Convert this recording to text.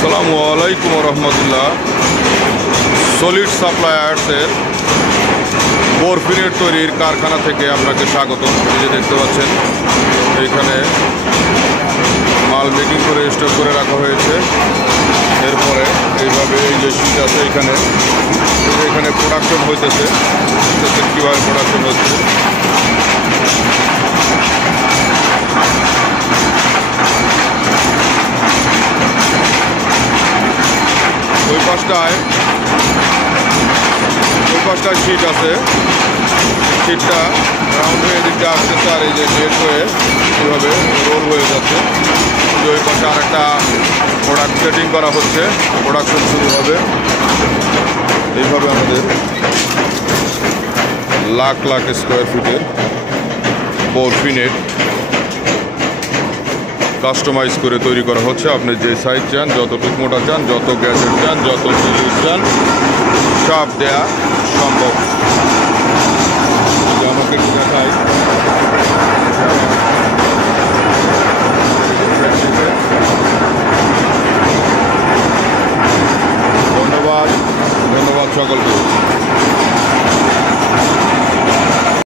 আসসালামু আলাইকুম রহমতুল্লাহ। সলিড সাপ্লায়ার্সের বরফিনের তৈরির কারখানা থেকে আপনাকে স্বাগত। এই যে দেখতে পাচ্ছেন এইখানে মাল মেকিং করে স্টক করে রাখা হয়েছে। এরপরে এইভাবে এই যে শীট আছে এখানে প্রোডাকশন হইতেছে, কীভাবে প্রোডাকশন হচ্ছে। ওই পাশটায় শীট আছে, শীটটা রাউন্ড হয়ে দিকটা আসতেছে, আর এই যে ডেট হয়ে কীভাবে রোল হয়ে যাচ্ছে। ওই পাশে আর একটা প্রোডাক্ট সেটিং করা হচ্ছে, প্রোডাকশন শুরু হবে। এইভাবে আমাদের লাখ লাখ স্কোয়ার ফিটের বরফিনেট কাস্টমাইজ করে তৈরি করা হচ্ছে। আপনি যে সাইজ চান, যতটুক মোটা চান, যত গ্যাসের চান, যত সিলির চান, সব দেয়া সম্ভব। আমাকে একটু দেখাই, ধন্যবাদ সকলকে।